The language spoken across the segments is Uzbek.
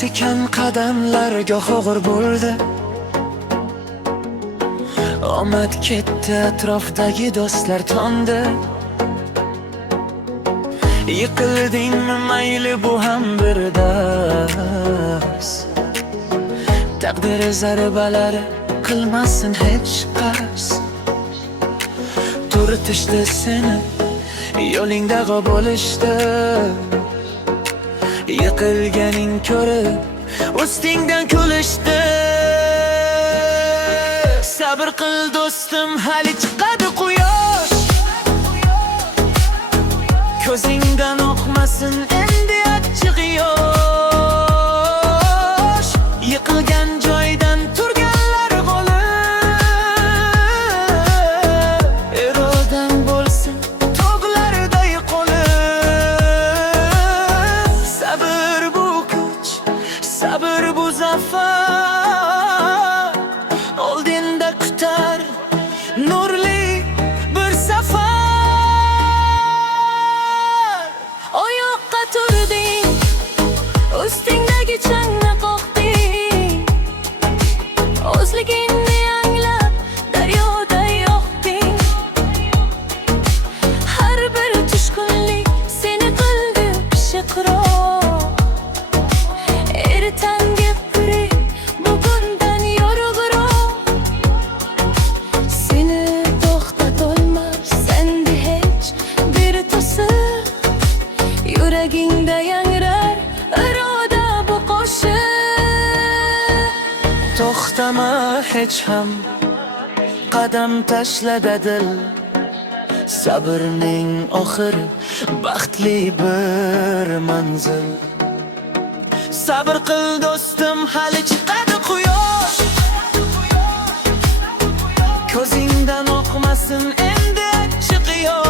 tikan qadamlar goh og'ir bo'ldi. Omad ketdi, atrofdagi do'stlar to'ndi. Yiqildingmi mayli, bu ham bir dars. Taqdir zarbalari qilmasin hech qars. Turtishdi seni, yo'lingda bo'lishdi. Yiqilganing ko'rib, ustingdan kulishdi. Sabr qil do'stim, hali chiqadi quyosh. Ko'zingdan oqmasin endi achchiq yosh. Yiqilgan joydan turganlar g'olib. Irodang bo'lsin tog'larday qolib. Sabr bu kuch, sabr bu zafar. Oldinda kutar nurli bir safar. Oyoqqa turding, ustingdagi changni qoqding. O'zligingni anglab daryoda yo'qding. Har bir tushkunlik seni qildi pishiqroq. Ertangi kuri bugundan yorug'roq. Seni to'xtatolmas senda hech bir to'siq. Yuragingda yangrar iroda bu qo'shiq. To'xtama hech ham, qadam tashlada dil. Sabrning oxiri baxtli bir manzil. Sabr qil do'stim, hali chiqadi quyosh. Ko'zingdan oqmasin endi achchiq yosh.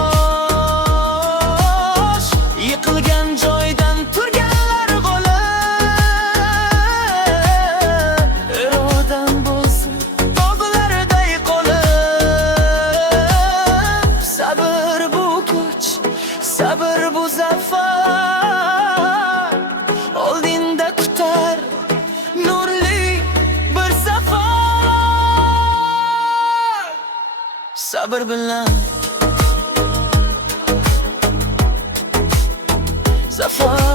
Yiqilgan joydan turganlar g'olib. Irodan bo'lsin tog'larday qolib. Sabr bu kuch, sabr bu zafar. Oldinda kutar nurli bir safar. Sabr bilan zafar.